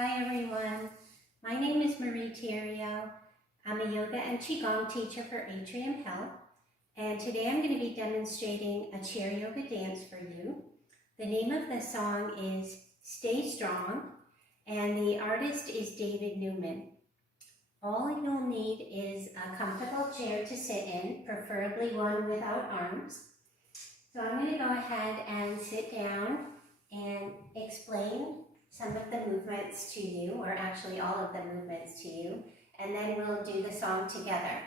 Hi everyone, my name is Marie Theriault. I'm a yoga and Qigong teacher for Atrium Health, and today I'm going to be demonstrating a chair yoga dance for you. The name of the song is Stay Strong, and the artist is David Newman. All you'll need is a comfortable chair to sit in, preferably one without arms. So I'm going to go ahead and sit down and explain some of the movements to you, or actually all of the movements to you, and then we'll do the song together.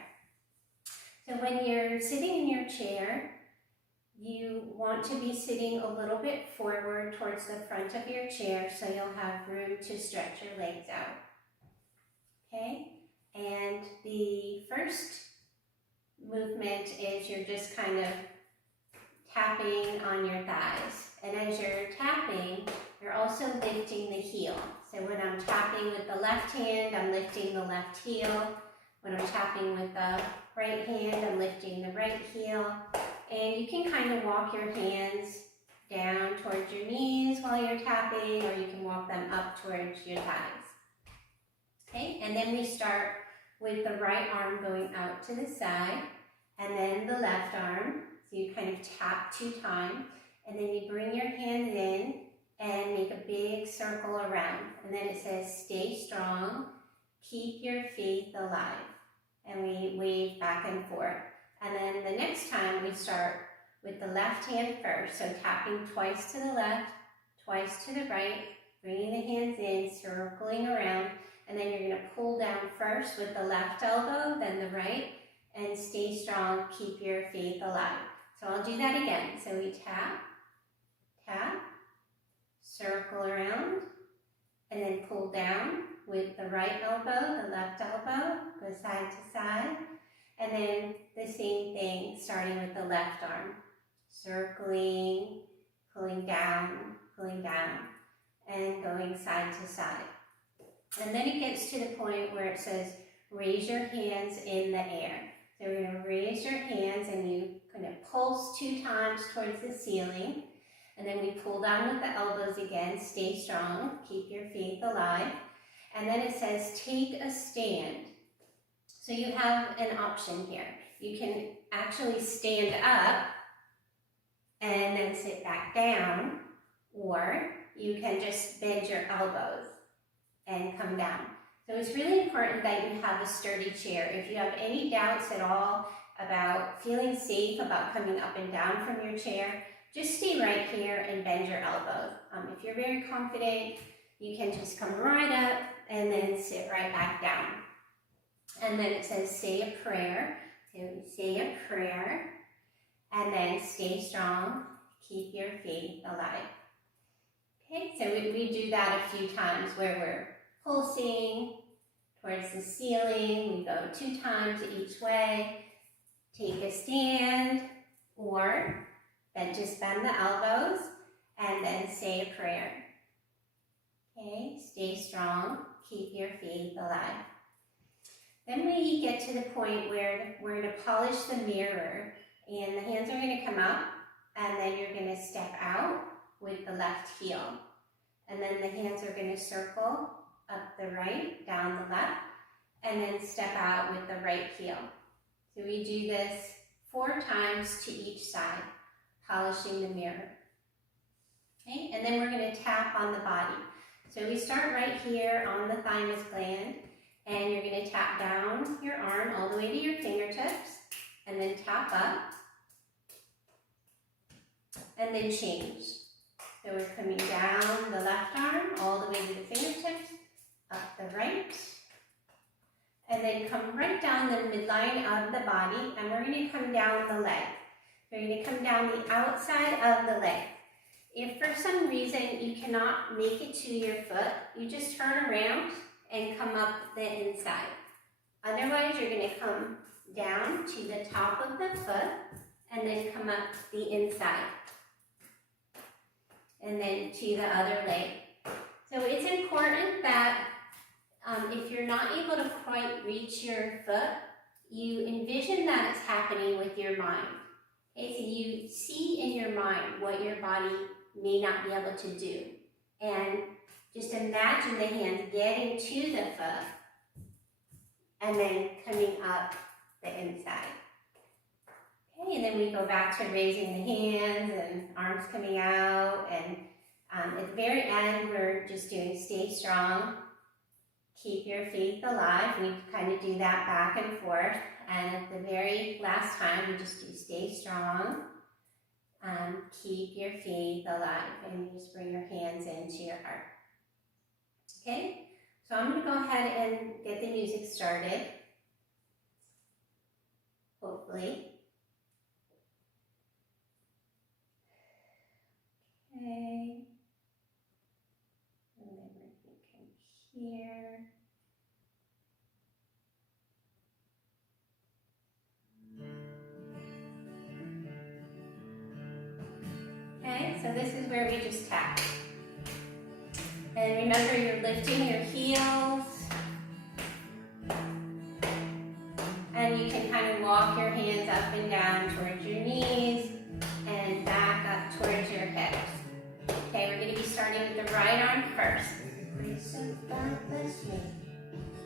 So when you're sitting in your chair, you want to be sitting a little bit forward towards the front of your chair so you'll have room to stretch your legs out. Okay? And the first movement is you're just kind of tapping on your thighs. And as you're tapping, you're also lifting the heel. So when I'm tapping with the left hand, I'm lifting the left heel. When I'm tapping with the right hand, I'm lifting the right heel. And you can kind of walk your hands down towards your knees while you're tapping, or you can walk them up towards your thighs. Okay, and then we start with the right arm going out to the side, and then the left arm. So you kind of tap 2 times, and then you bring your hands in and make a big circle around. And then it says, stay strong, keep your faith alive. And we wave back and forth. And then the next time we start with the left hand first. So tapping twice to the left, twice to the right, bringing the hands in, circling around. And then you're going to pull down first with the left elbow, then the right, and stay strong, keep your faith alive. So I'll do that again. So we tap, tap, circle around, and then pull down with the right elbow, the left elbow, go side to side, and then the same thing starting with the left arm, circling, pulling down, and going side to side. And then it gets to the point where it says, raise your hands in the air. So we're going to raise your hands and you kind of pulse 2 times towards the ceiling. And then we pull down with the elbows again, stay strong, keep your faith alive. And then it says, take a stand. So you have an option here. You can actually stand up and then sit back down, or you can just bend your elbows and come down. So it's really important that you have a sturdy chair. If you have any doubts at all about feeling safe about coming up and down from your chair, just stay right here and bend your elbows. If you're very confident, you can just come right up and then sit right back down. And then it says, say a prayer. So say a prayer, and then stay strong, keep your faith alive. Okay, so we do that a few times where we're pulsing towards the ceiling. We go 2 times each way. Take a stand, or then just bend the elbows and then say a prayer. Okay, stay strong, keep your faith alive. Then we get to the point where we're going to polish the mirror, and the hands are going to come up, and then you're going to step out with the left heel. And then the hands are going to circle up the right, down the left, and then step out with the right heel. So we do this 4 times to each side, polishing the mirror. Okay, and then we're going to tap on the body. So we start right here on the thymus gland, and you're going to tap down your arm all the way to your fingertips, and then tap up, and then change. So we're coming down the left arm all the way to the fingertips, up the right, and then come right down the midline of the body, and we're going to come down the leg. We're going to come down the outside of the leg. If for some reason you cannot make it to your foot, you just turn around and come up the inside. Otherwise, you're going to come down to the top of the foot and then come up the inside. And then to the other leg. So it's important that if you're not able to quite reach your foot, you envision that it's happening with your mind. Okay, so you see in your mind what your body may not be able to do. And Just imagine the hands getting to the foot and then coming up the inside. Okay, and then we go back to raising the hands and arms coming out. And at the very end, we're just doing stay strong, keep your faith alive. We kind of do that back and forth. And at the very last time, we just do stay strong, keep your faith alive, and you just bring your hands into your heart. Okay, so I'm going to go ahead and get the music started, hopefully. Okay, and then we can come here. Okay, so this is where we just tap. And remember, you're lifting your heels. And you can kind of walk your hands up and down towards your knees and back up towards your hips. Okay, we're going to be starting with the right arm first. Grace of God bless me,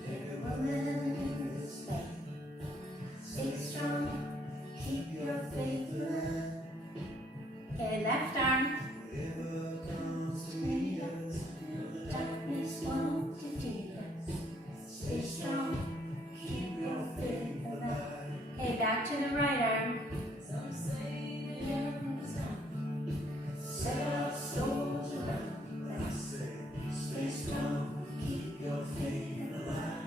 every woman in this way. Stay strong, keep your faith alive. Okay, left arm. Whatever comes to meet us, darkness won't defeat us. Stay strong, keep your faith alive. Okay, back to the right arm. Some say the end is come. Set our souls around. I say, stay strong, keep your faith alive.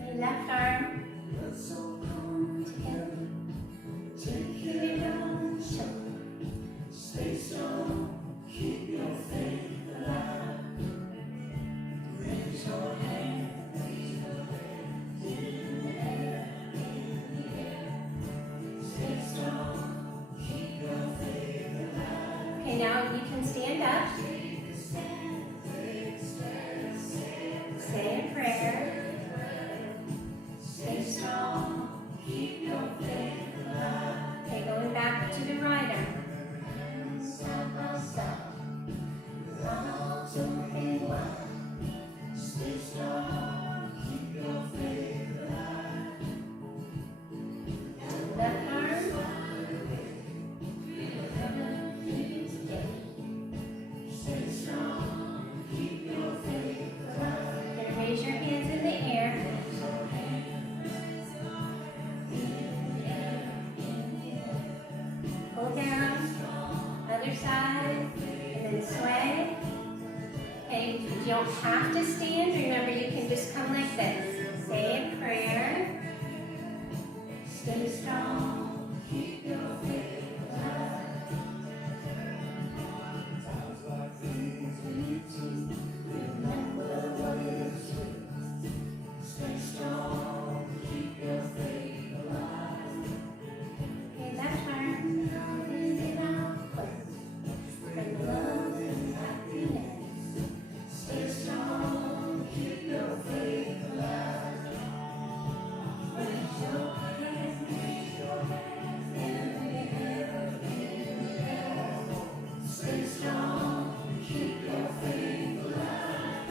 Okay, left arm. Let's all come together. Take it on the shoulder. Stay strong, keep your faith alive. Raise your hand, in the air, in the air. Stay strong, keep your faith alive. Okay, now you can stand up. Say a prayer. Stay strong, keep your faith alive. Okay, going back to the right arm. Stay strong, keep your faith alive. Left arm. Stay strong, keep your faith alive. Then raise your hands in the air. Pull down, other side, and then sway. Okay, you don't have to stand. Remember, you can just come like this. Say a prayer. Stay strong, keep your faith alive. Times like these we need to remember what is true. Stay strong, keep your faith alive. Okay, left arm. Breathe out, bring love and happiness. Stay strong, keep your faith alive. Raise your hands in the air, in the air. Stay strong, keep your faith alive.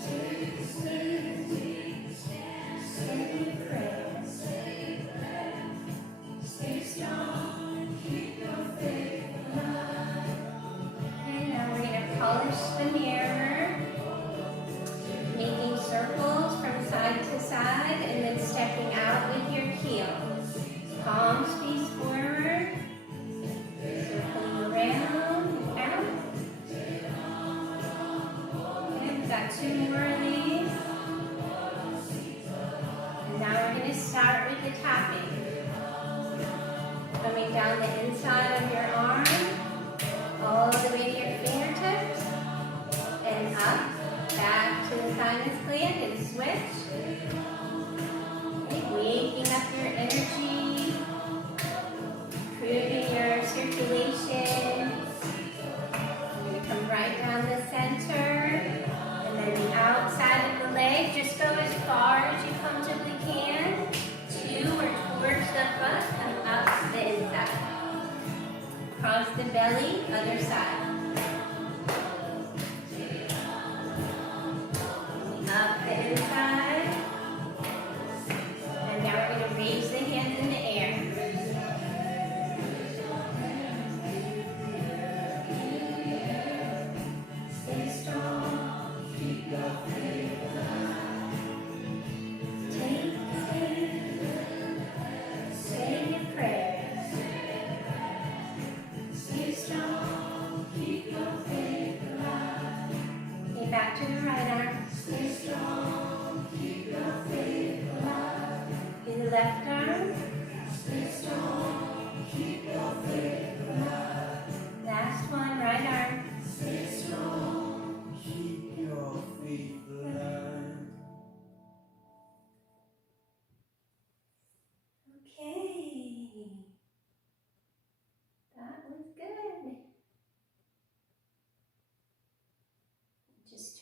Take a stand, say a prayer, stay strong, keep your faith alive. And now we're going to polish the mirror, making circles from side to side and then stepping out with your heels. Palms face forward, circling around and out. Okay, we've got 2 more of these. And now we're going to start with the tapping. Coming down the inside of your arm, all the way to your fingertips.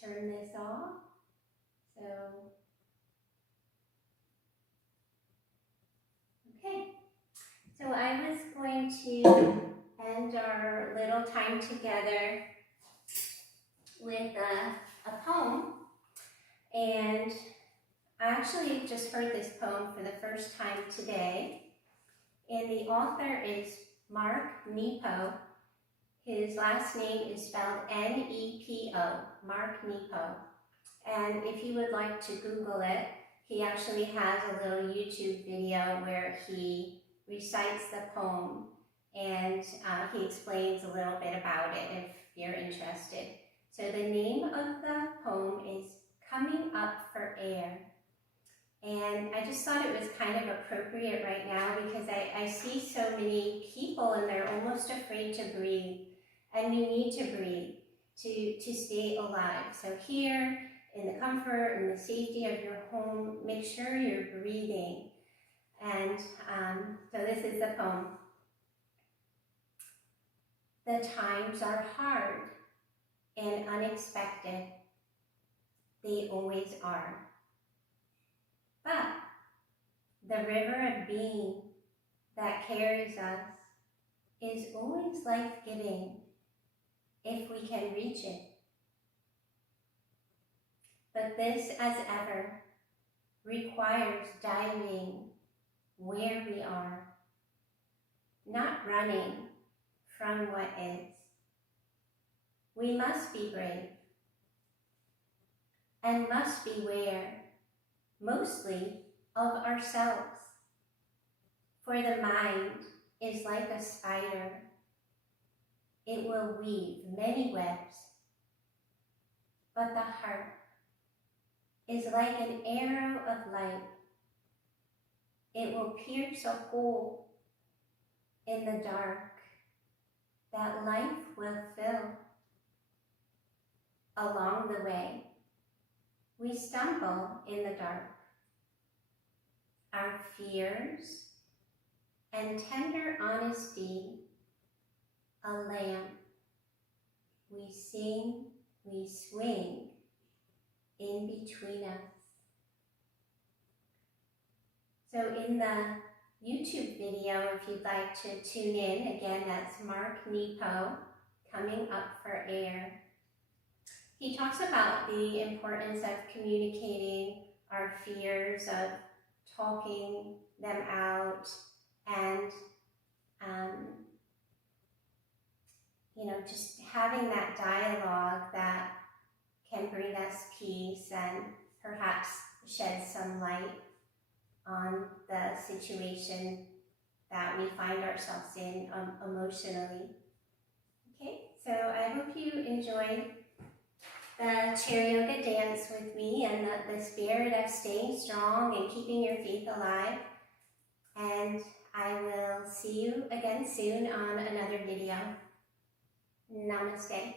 turn this off. Okay. So I was going to end our little time together with a poem. And I actually just heard this poem for the first time today. And the author is Mark Nepo. His last name is spelled N-E-P-O, Mark Nepo. And if you would like to Google it, he actually has a little YouTube video where he recites the poem and he explains a little bit about it if you're interested. So the name of the poem is Coming Up for Air. And I just thought it was kind of appropriate right now because I see so many people and they're almost afraid to breathe. And we need to breathe to stay alive. So here, in the comfort and the safety of your home, make sure you're breathing. And so this is the poem. The times are hard and unexpected. They always are. But the river of being that carries us is always life-giving if we can reach it. But this, as ever, requires diving where we are, not running from what is. We must be brave and must beware, mostly of ourselves. For the mind is like a spider. It will weave many webs, but the heart is like an arrow of light. It will pierce a hole in the dark that life will fill. Along the way, we stumble in the dark. Our fears and tender honesty, a lamp. We sing, we swing in between us. So in the YouTube video, if you'd like to tune in, again, that's Mark Nepo, Coming Up for Air. He talks about the importance of communicating our fears, of talking them out, and just having that dialogue that can bring us peace and perhaps shed some light on the situation that we find ourselves in emotionally. Okay, so I hope you enjoyed the chair yoga dance with me and the spirit of staying strong and keeping your faith alive. And I will see you again soon on another video. Namaste.